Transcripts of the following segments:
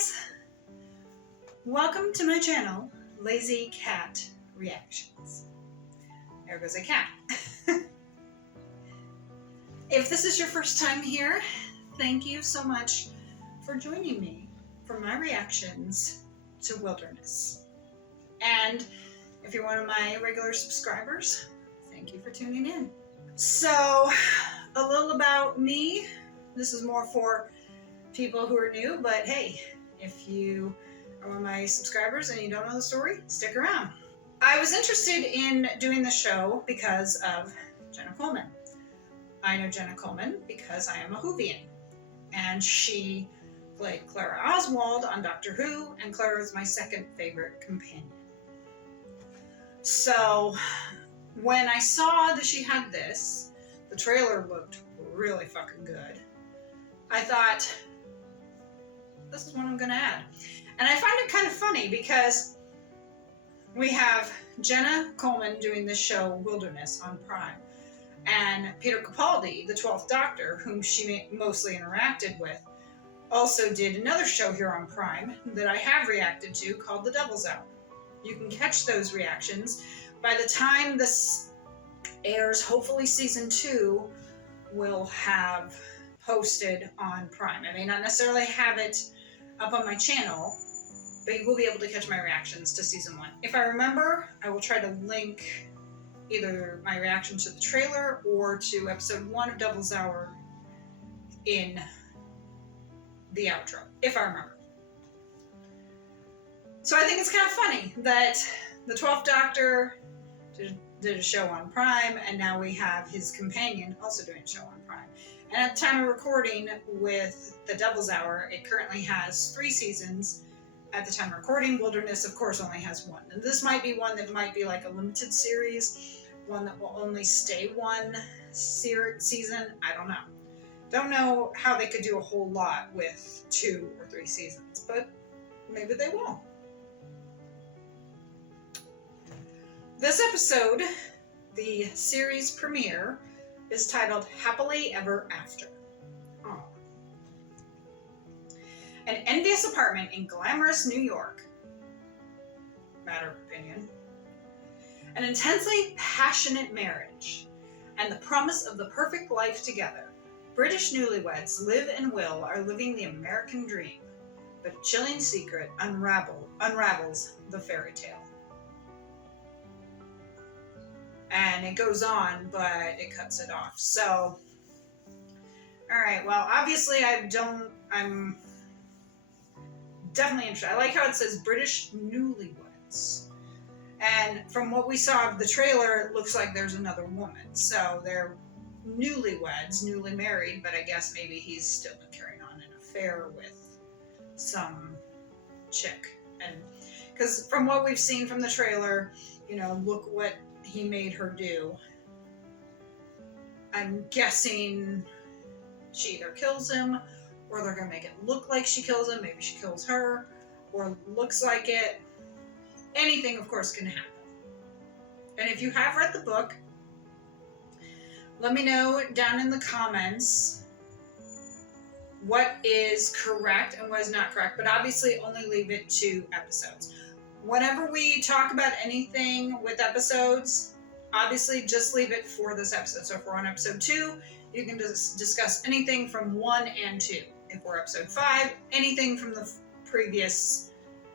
guys! Welcome to my channel, Lazy Cat Reactions. There goes a cat. If this is your first time here, thank you so much for joining me for my reactions to Wilderness. And if you're one of my regular subscribers, thank you for tuning in. So, a little about me. This is more for people who are new, but hey, if you are one of my subscribers and you don't know the story, stick around. I was interested in doing the show because of Jenna Coleman. I know Jenna Coleman because I am a Whovian, and she played Clara Oswald on Doctor Who, and Clara is my second favorite companion. So when I saw that she had this, the trailer looked really fucking good. I thought, this is what I'm gonna add. And I find it kind of funny because we have Jenna Coleman doing this show, Wilderness, on Prime. And Peter Capaldi, the 12th Doctor, whom she mostly interacted with, also did another show here on Prime that I have reacted to called The Devil's Hour. You can catch those reactions. By the time this airs, hopefully season 2 will have posted on Prime. I may not necessarily have it up on my channel, but you will be able to catch my reactions to season 1. If I remember, I will try to link either my reaction to the trailer or to episode 1 of Devil's Hour in the outro, if I remember. So I think it's kind of funny that the 12th Doctor did a show on Prime, and now we have his companion also doing a show on Prime. And at the time of recording with The Devil's Hour, it currently has 3 seasons. At the time of recording, Wilderness, of course, only has 1. And this might be one that might be like a limited series, one that will only stay 1 season. I don't know. Don't know how they could do a whole lot with 2 or 3 seasons, but maybe they will. This episode, the series premiere, is titled Happily Ever After. Oh. An envious apartment in glamorous New York. Matter of opinion. An intensely passionate marriage. And the promise of the perfect life together. British newlyweds Liv and Will are living the American dream. But a chilling secret unravels the fairy tale. And it goes on, but it cuts it off. So, alright, well, obviously I'm definitely interested. I like how it says British newlyweds. And from what we saw of the trailer, it looks like there's another woman. So they're newlyweds, newly married, but I guess maybe he's still carrying on an affair with some chick. And because from what we've seen from the trailer, you know, look what he made her do. I'm guessing she either kills him, or they're gonna make it look like she kills him. Maybe she kills her, or looks like it. Anything, of course, can happen. And if you have read the book, let me know down in the comments what is correct and what is not correct, but obviously only leave it to episodes. Whenever we talk about anything with episodes, obviously just leave it for this episode. So if we're on episode 2, you can discuss anything from 1 and 2. If we're episode 5, anything from the previous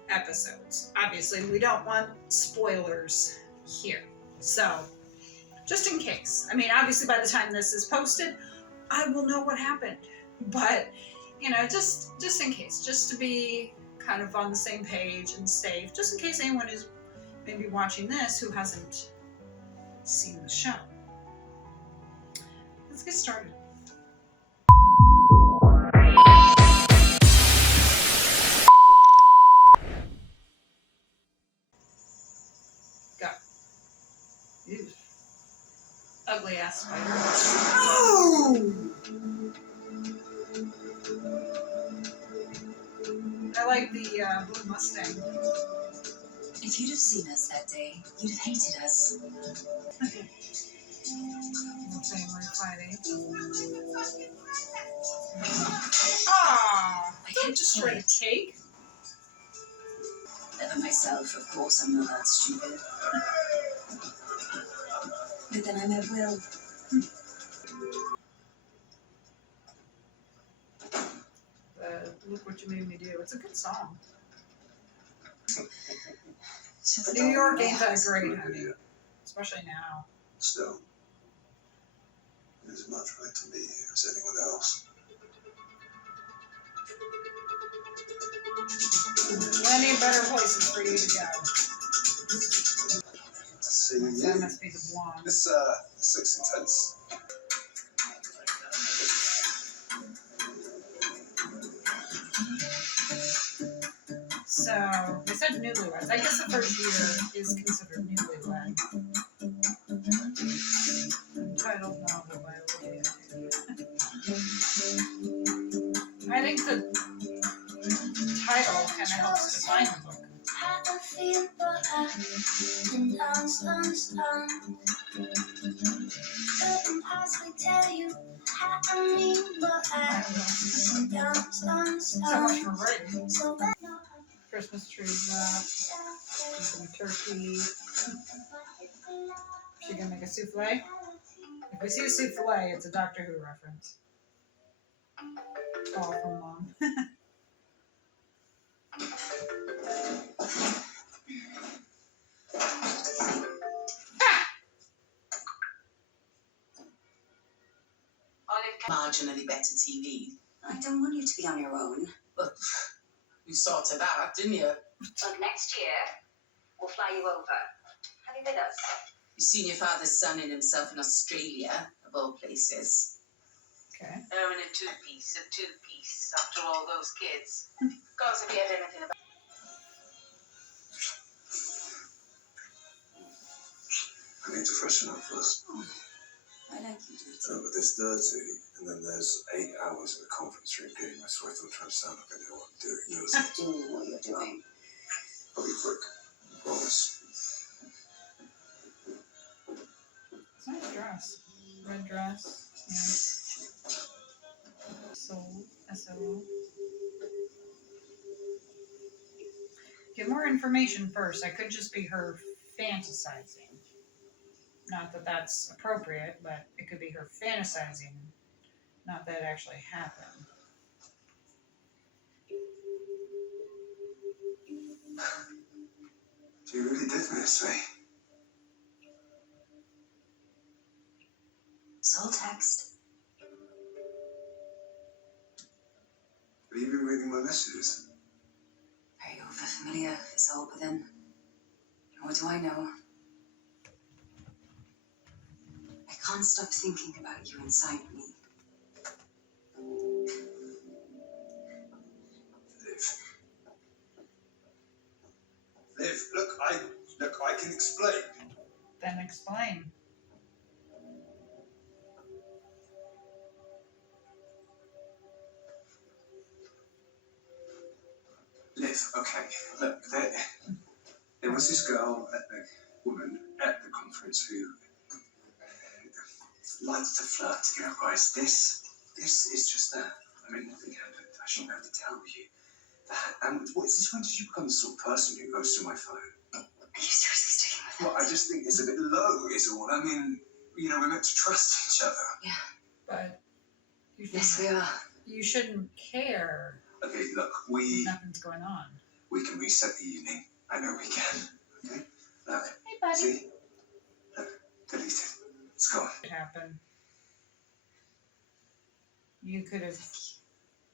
episodes. Obviously, we don't want spoilers here. So, just in case. I mean, obviously by the time this is posted, I will know what happened. But, you know, just in case. Just to be kind of on the same page and safe, just in case anyone is maybe watching this who hasn't seen the show. Let's get started. Go. Ew. Ugly ass spider. Oh! I like the blue Mustang. If you'd have seen us that day, you'd have hated us. We're fighting. Aww! Don't destroy a cake. Never myself, of course, I'm not that stupid. But then I met Will. Look What You Made Me Do. It's a good song. So New York ain't that Good great, honey. idea. Especially now. Still, it is as much right to be here as anyone else. Plenty of better places for you to go. To see you. That must be the blonde. This looks intense. So, they said newlyweds. I guess the first year is considered newlywed. Untitled novel by Olivia. I think the title kind of helps define the book. I feel and couldn't possibly tell you how I mean, but So much for writing. So Christmas trees up, some turkey. She gonna make a souffle? If we see a souffle, it's a Doctor Who reference. Call from Mom. Marginally better TV. I don't want you to be on your own. Well, you sorted that, didn't you? Look, next year, we'll fly you over. Have you with us? You seen your father's sunning himself in Australia, of all places. Okay. Oh, in a two-piece, after all those kids. Gods, have you heard anything about... I need to freshen up first. I like you, Judy. But there's dirty, and then there's 8 hours in the conference room getting my sweat on trying to sound like I know what I'm doing. You know, it's Do what you're doing. I'll be quick. I promise. It's a nice dress. Red dress. Yeah. Soul. S-O-L. Get more information first. I could just be her fantasizing. Not that that's appropriate, but it could be her fantasizing. Not that it actually happened. You really did miss me. It's all text. Have you been reading my messages? Very overfamiliar, it's all, but then what do I know? I can't stop thinking about you inside me. Liv, look, I can explain. Then explain. Liv, okay, look, there was this girl, woman at the conference who likes to flirt, you know, guys. This is just that. I mean, I shouldn't have to tell you that. And when did you become the sort of person who goes through my phone? Are you seriously sticking with that? Well, I just think it's a bit low, is all. I mean, you know, we're meant to trust each other. But you shouldn't, Yes, we are. you shouldn't care Okay, look, if nothing's going on. we can reset the evening. I know we can. Okay? Look, Hey, buddy. see? Look, delete it. It's gone. It happened. You could have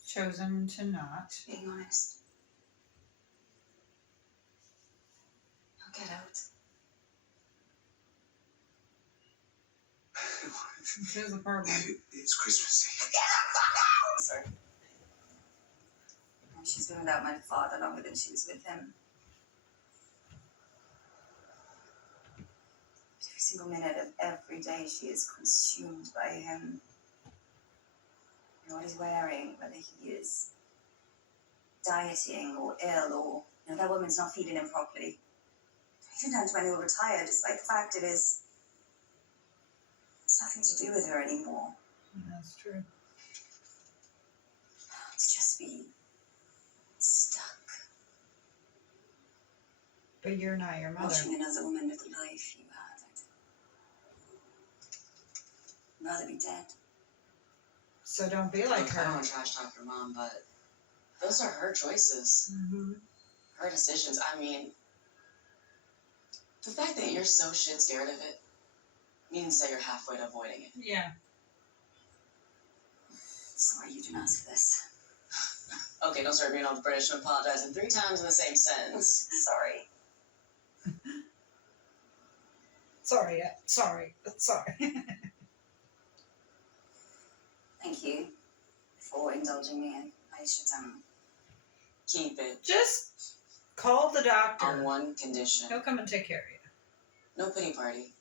chosen to not. Being honest. I'll get out. This is a problem. It's Christmas Eve. Sorry. She's been without my father longer than she was with him. Every single minute of every day she is consumed by him. You know, what he's wearing, whether he is dieting or ill or, you know, that woman's not feeding him properly. Even down to when he will retire, despite the fact it's nothing to do with her anymore. That's true. To just be stuck. But you're not your mother. Watching another woman live the life you had, I'd rather be dead. So don't be like Look, I don't her. want to trash talk your mom, but those are her choices, Mm-hmm. her decisions. I mean, the fact that you're so shit scared of it means that you're halfway to avoiding it. Yeah. Sorry you didn't ask for this. Okay, don't start being all British and apologizing 3 times in the same sentence. Sorry. Sorry. Thank you for indulging me. I should Keep it Just call the on doctor. one condition. He'll come and take care of No pity party.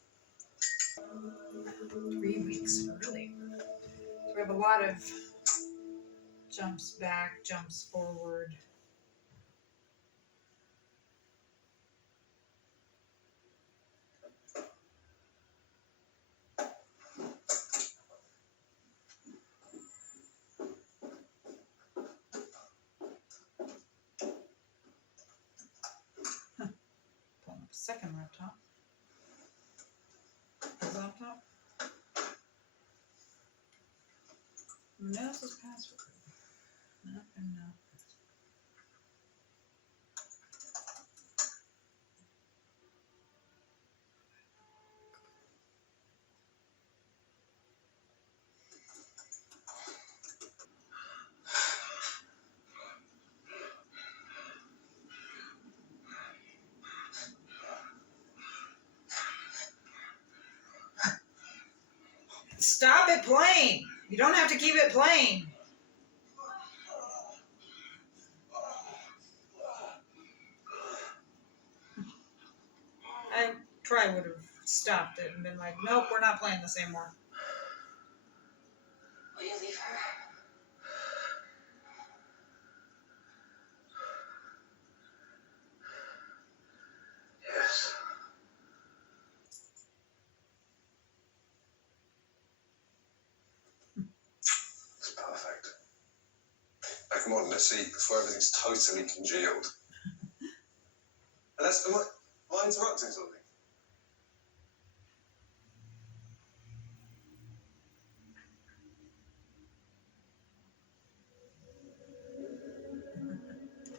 you. 3 weeks, really. So we have a lot of jumps back, jumps forward. Pulling up a second laptop. His laptop. Who knows his password? No. Stop it playing! You don't have to keep it playing. I probably would have stopped it and been like, nope, we're not playing this anymore. Will you leave her? Yes. It's perfect. Now come on, let's eat before everything's totally congealed. And that's, am I interrupting something?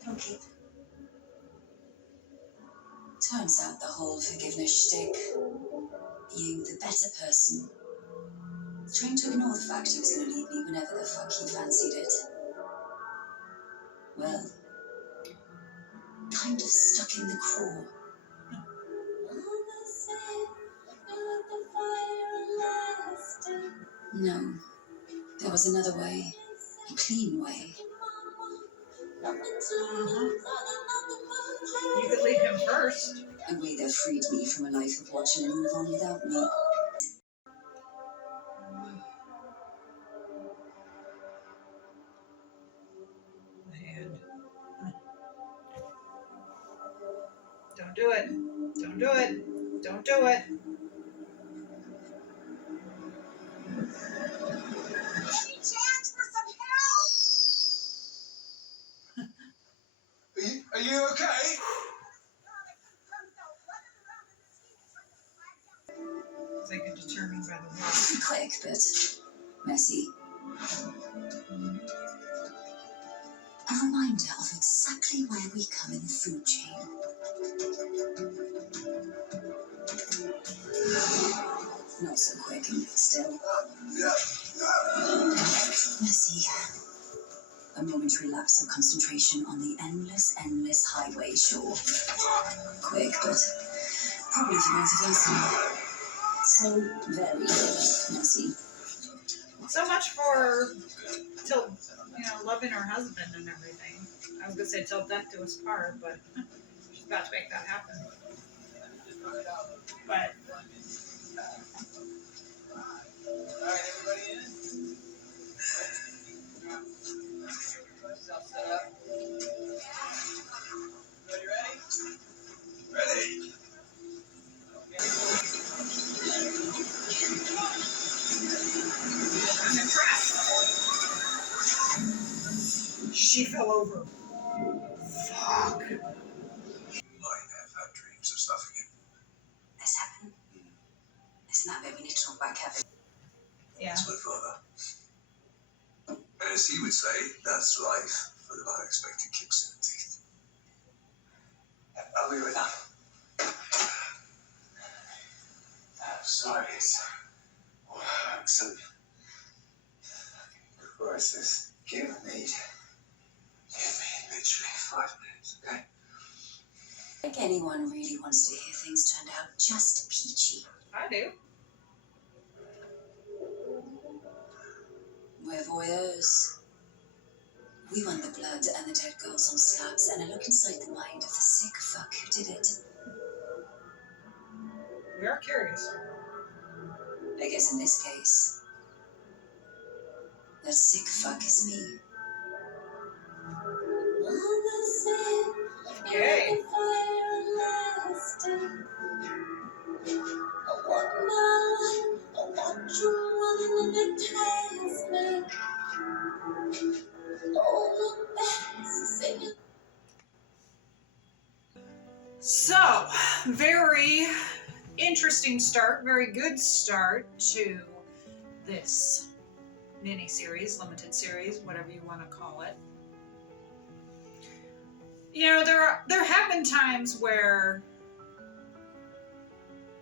Okay. Turns out the whole forgiveness shtick, being the better person, trying to ignore the fact he was going to leave me whenever the fuck he fancied it. Well, kind of stuck in the craw. No, there was another way, a clean way. You could leave him first. A way that freed me from a life of watching him move on without me. The hand. Don't do it. Don't do it. Don't do it. Any chance for some help? Are you okay? They could determine by the walk. Quick, but messy. A reminder of exactly where we come in the food chain. Not so quick, still. Messy. A momentary lapse of concentration on the endless highway shore. Quick, but probably for both of us. So very messy. So much for till loving her husband and everything. I was gonna say till death do us part, but she's about to make that happen. But Alright, everybody in? Self set up. Everybody ready? Ready? I'm impressed. She fell over. Fuck. I never guess he would say that's life, full of unexpected kicks in the teeth. I'll be right up. Sorry, it's some crisis. Give me literally 5 minutes, okay? I think anyone really wants to hear things turned out just peachy. I do. We're voyeurs. We want the blood and the dead girls on slabs and a look inside the mind of the sick fuck who did it. We are curious. I guess in this case, that sick fuck is me. Yay. So, very interesting start, very good start to this mini-series, limited series, whatever you want to call it. You know, there have been times where,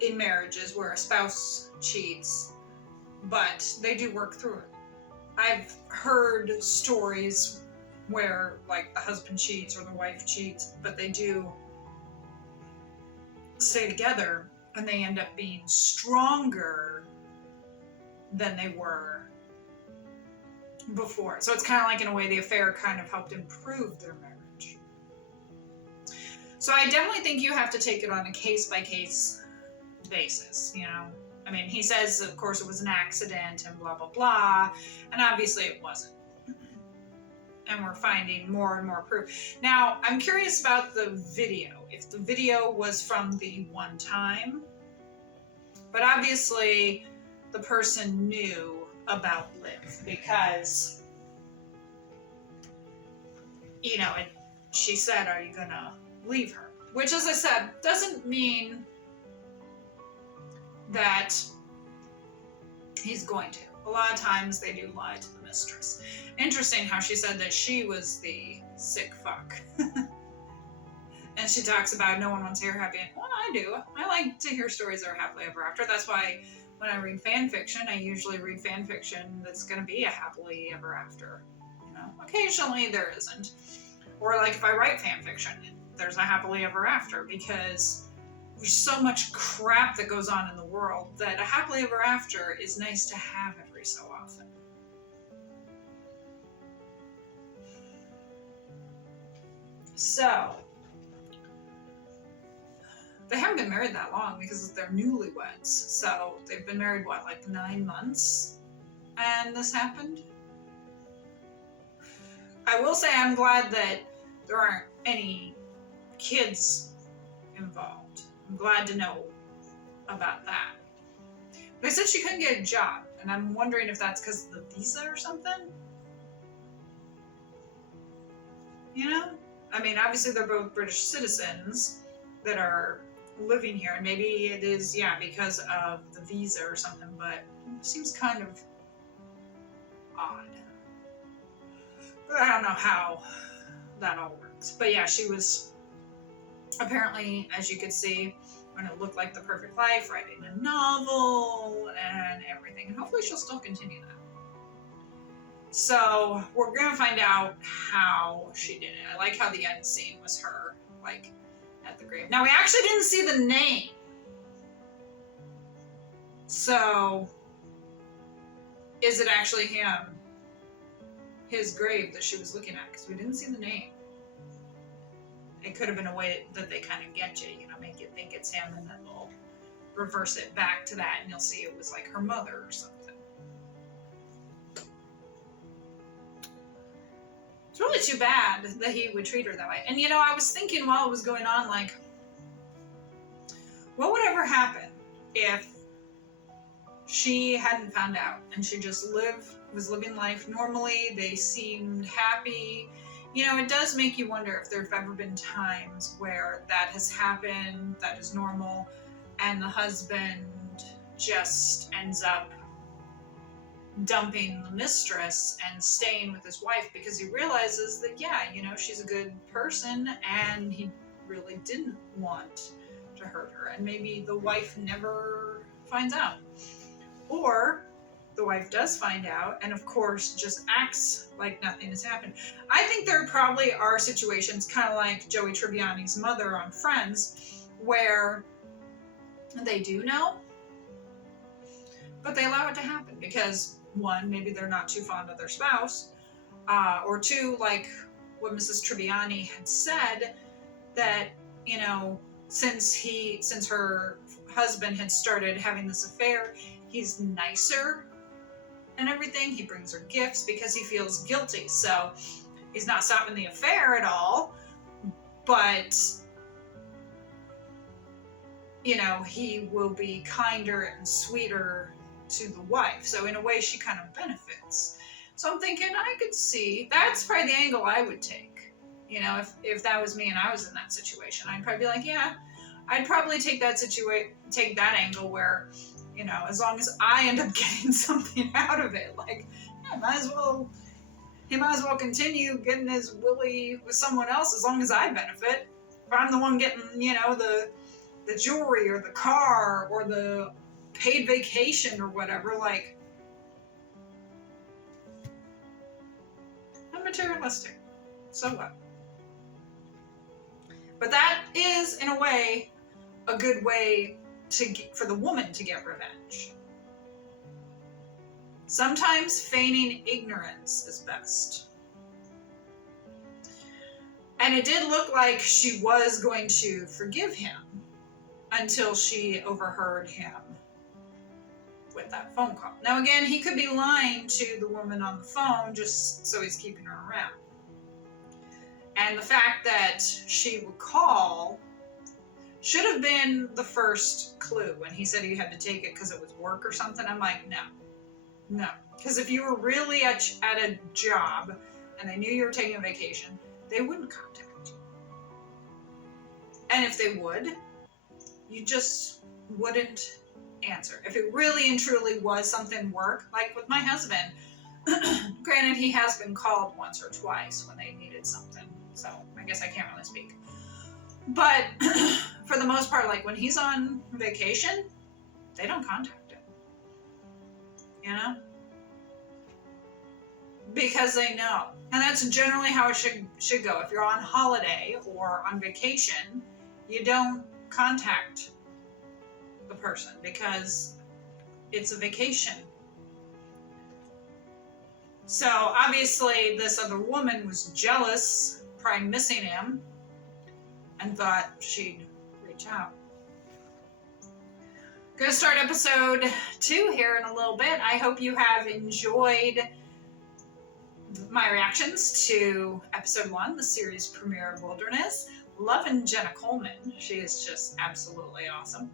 in marriages, where a spouse cheats, but they do work through it. I've heard stories where, like, the husband cheats or the wife cheats, but they do stay together and they end up being stronger than they were before. So it's kind of like, in a way, the affair kind of helped improve their marriage. So I definitely think you have to take it on a case-by-case basis, you know? I mean, he says, of course, it was an accident and blah, blah, blah, and obviously it wasn't. And we're finding more and more proof. Now, I'm curious about the video, if the video was from the one time, but obviously the person knew about Liv because, you know, she said, are you gonna leave her? Which, as I said, doesn't mean that he's going to. A lot of times they do lie to the mistress. Interesting how she said that she was the sick fuck. And she talks about no one wants to hear happy ending. Well, I do. I like to hear stories that are happily ever after. That's why when I read fan fiction, I usually read fan fiction that's going to be a happily ever after. You know, occasionally there isn't. Or like if I write fan fiction, there's a happily ever after, because there's so much crap that goes on in the world that a happily ever after is nice to have every so often. So, they haven't been married that long because they're newlyweds. So they've been married, what, like 9 months? And this happened? I will say I'm glad that there aren't any kids involved. I'm glad to know about that. They said she couldn't get a job, and I'm wondering if that's because of the visa or something. You know? I mean, obviously they're both British citizens that are living here, and maybe it is, yeah, because of the visa or something, but it seems kind of odd. But I don't know how that all works. But yeah, she was apparently, as you could see, when it looked like the perfect life, writing a novel and everything, and hopefully she'll still continue that. So we're gonna find out how she did it. I like how the end scene was her, like, at the grave. Now, we actually didn't see the name. So, is it actually him? His grave that she was looking at? Because we didn't see the name. It could have been a way that they kind of get you know, make you think it's him, and then they'll reverse it back to that, and you'll see it was like her mother or something. It's really too bad that he would treat her that way. And you know, I was thinking while it was going on, like, what would ever happen if she hadn't found out and she just was living life normally? They seemed happy. You know, it does make you wonder if there have ever been times where that has happened, that is normal, and the husband just ends up dumping the mistress and staying with his wife because he realizes that, yeah, you know, she's a good person and he really didn't want to hurt her. And maybe the wife never finds out. Or the wife does find out and, of course, just acts like nothing has happened. I think there probably are situations kind of like Joey Tribbiani's mother on Friends where they do know, but they allow it to happen because, one, maybe they're not too fond of their spouse, or two, like what Mrs. Tribbiani had said, that, you know, since her husband had started having this affair, he's nicer and everything. He brings her gifts because he feels guilty. So he's not stopping the affair at all, but, you know, he will be kinder and sweeter to the wife. So in a way, she kind of benefits. So I'm thinking I could see, that's probably the angle I would take. You know, if that was me and I was in that situation, I'd probably be like, yeah, I'd probably take that angle where, you know, as long as I end up getting something out of it, like, yeah, he might as well continue getting his willy with someone else as long as I benefit. If I'm the one getting, you know, the jewelry or the car or the paid vacation or whatever, like, I'm materialistic. So what? But that is, in a way, a good way for the woman to get revenge. Sometimes feigning ignorance is best. And it did look like she was going to forgive him until she overheard him with that phone call. Now again, he could be lying to the woman on the phone just so he's keeping her around. And the fact that she would call should have been the first clue when he said he had to take it because it was work or something. I'm like, no. Because if you were really at a job and they knew you were taking a vacation, they wouldn't contact you. And if they would, you just wouldn't answer. If it really and truly was something work, like with my husband, granted he has been called once or twice when they needed something, so I guess I can't really speak. But for the most part, like when he's on vacation, they don't contact him. You know? Because they know. And that's generally how it should go. If you're on holiday or on vacation, you don't contact the person because it's a vacation. So obviously this other woman was jealous, probably missing him, and thought she'd reach out. Gonna start episode 2 here in a little bit. I hope you have enjoyed my reactions to episode 1, the series premiere of Wilderness. Loving Jenna Coleman. She is just absolutely awesome.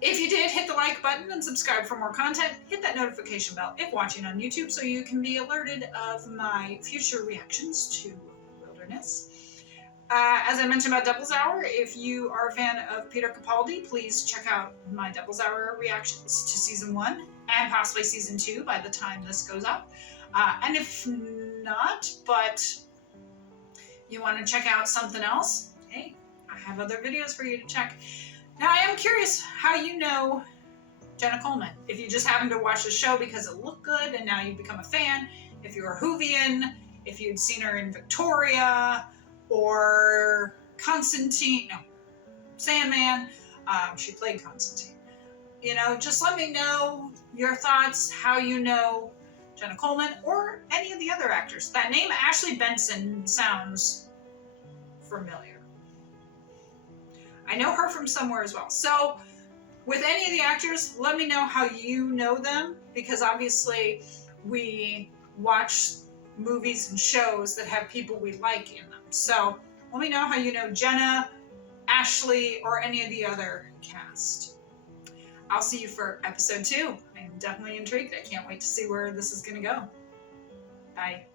If you did, hit the like button and subscribe for more content. Hit that notification bell if watching on YouTube so you can be alerted of my future reactions to Wilderness. As I mentioned about Devil's Hour, if you are a fan of Peter Capaldi, please check out my Devil's Hour reactions to season 1 and possibly season 2 by the time this goes up. And if not, but you want to check out something else, hey, I have other videos for you to check. Now, I am curious how you know Jenna Coleman. If you just happened to watch the show because it looked good and now you've become a fan, if you're a Whovian, if you'd seen her in Victoria or Sandman, she played Constantine. You know, just let me know your thoughts, how you know Jenna Coleman or any of the other actors. That name, Ashley Benson, sounds familiar. I know her from somewhere as well. So with any of the actors, let me know how you know them, because obviously we watch movies and shows that have people we like in them. So let me know how you know Jenna, Ashley, or any of the other cast. I'll see you for episode 2. I'm definitely intrigued. I can't wait to see where this is going to go. Bye.